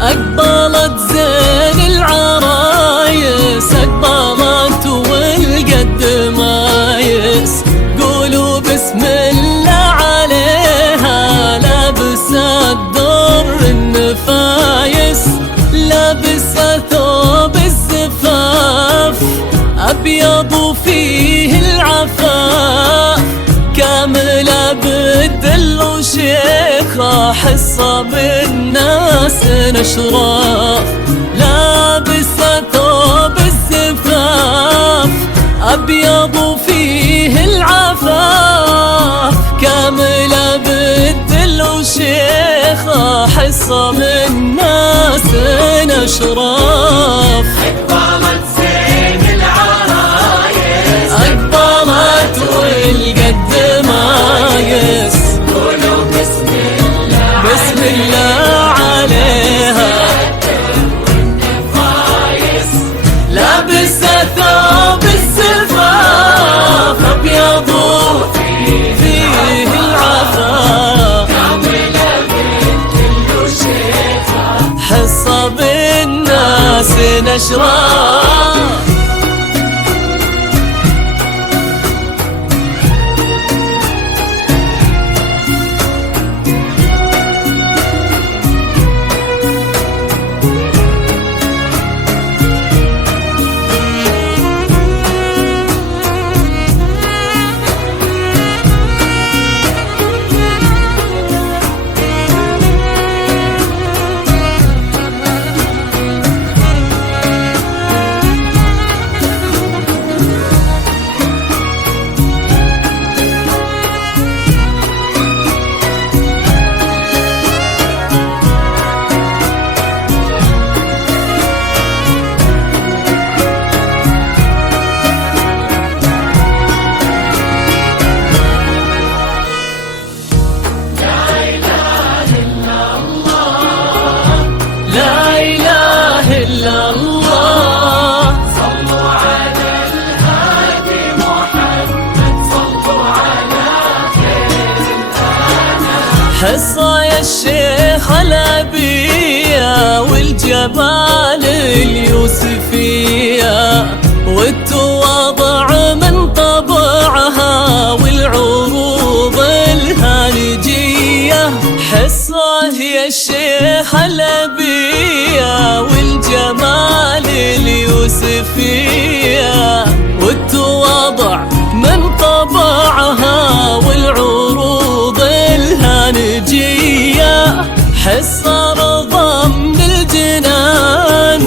أقبلت زين العرايس، أقبلت والقد مايس. قولوا بسم الله عليها، لابسة در النفايس، لابسة ثوب الزفاف أبيض وفيه العفاف، كاملة بالدل وشيخة، حصة بالناس نشراف. لابسة ثوب الزفاف أبيض وفيه العفاف، كاملة بالدل وشيخة، حصة بالناس نشراف. أقبلت زين العرايس، أقبلت والقد مايس. قولوا بسم الله، بسم الله عليها، والنفايس. لابسة ثوب الزفاف أبيض وفيه العفاف، كاملة بالدل وشيخة، حصة بالناس نشراف. لا إله إلا الله، صلوا على الهادي محمد، صلوا على خير الأنام. حصة يا الشيخ الأبية والجمال اليوسفية، والتواضع من طبعها والعروض الهالجية. حصة يا الشيخ الأبية والجمال اليوسفية، والتواضع من طبعها والعروض الهانجية. حصة رضا من الجنان،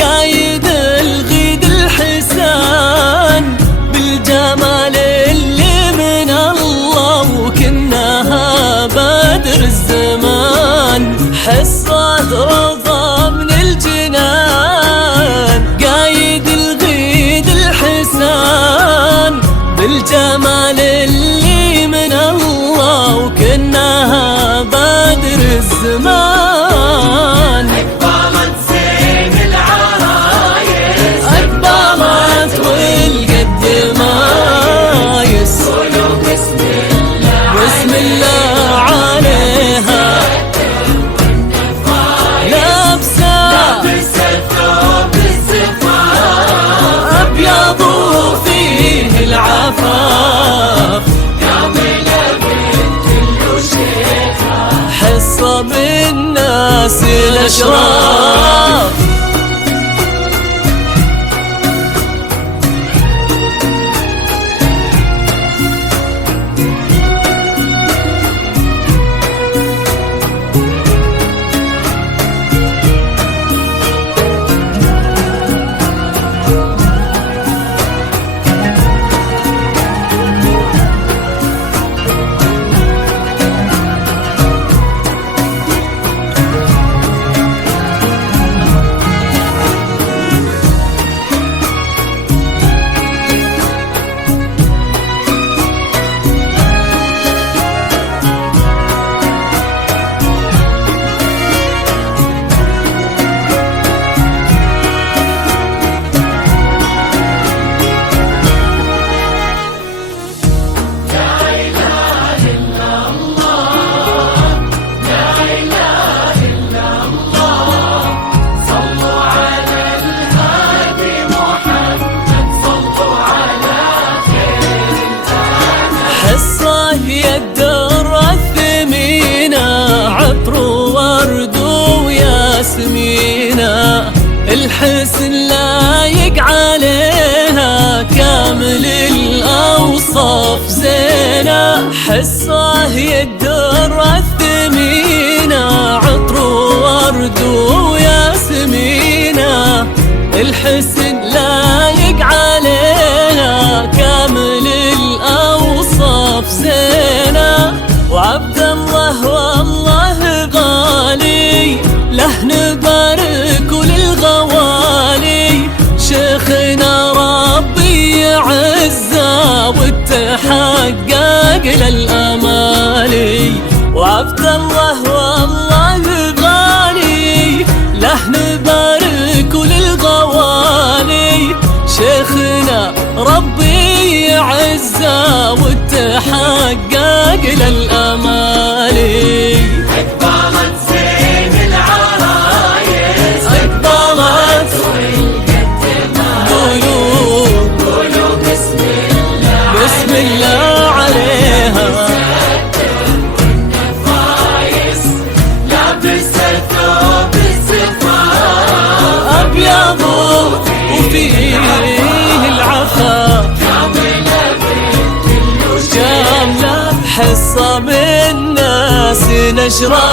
قايد الغيد الحسان، بالجمال اللي من الله وكنها بدر الزمان. حصة رضا من الجنان، قايد الغيد الحسان، بالجمال اللي من الله وكنها بدر الزمان. أقبلت زين العرايس، أقبلت والقد مايس. قولوا بسم الله، بسم الله عليها، لابسة لابسة ثوب الزفاف أبيض وفيه العفاف، كاملة بالدل وشيخة، حصة بالناس الأشراف. الحسن لايق عليها كامل الأوصاف زينة، حصة يدر الثمينة عطر وورد وياسمينة. الحسن لايق عليها كامل الأوصاف زينة، وعبد الله والله غالي له نبارك وللغوالي، شيخنا ربي يعزه وتحقق للأمالي. وعبد الله والله غالي له نبارك وللغوالي، شيخنا ربي يعزه وتحقق للأمالي. أقبلت زين العرايس، أقبلت قولوا بسم الله، بسم الله عليها. والنفايس لابسة ثوب الزفاف، أبيض وفيه العفاف، كاملة بنت الوشيخة، كاملة حصة من ناس نشرة.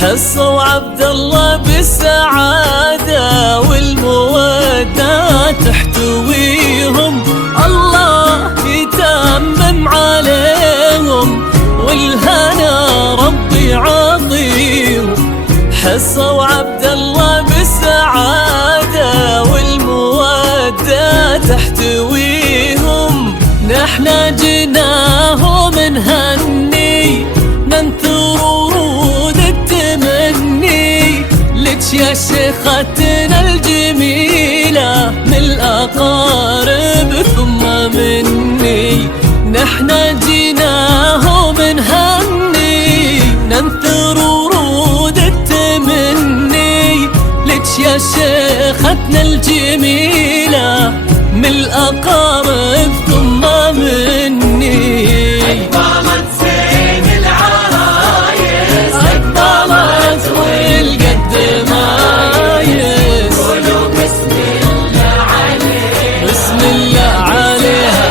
حصوا عبد الله بالسعادة والمودة تحتويهم، الله يتمم عليهم والهنا ربي يعطيهم. حصوا عبد الله بالسعادة والمودة تحتويهم، نحنا جناهم نهني ننثر ورود التمني لك يا شيختنا الجميلة من الأقارب ثم مني. نحنا جيناهم نهني ننثر ورود التمني لك يا شيختنا الجميلة من الأقارب ثم مني. أقبلت زين العرايس، أقبلت والقد مايس، قولوا بسم الله عليها، بسم الله عليها.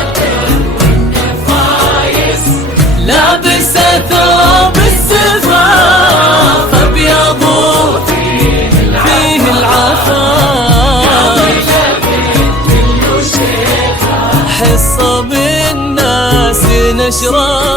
والنفايس لابسة ثوب الزفاف أبيض فيه العفاف، حصة من ناس نشرة.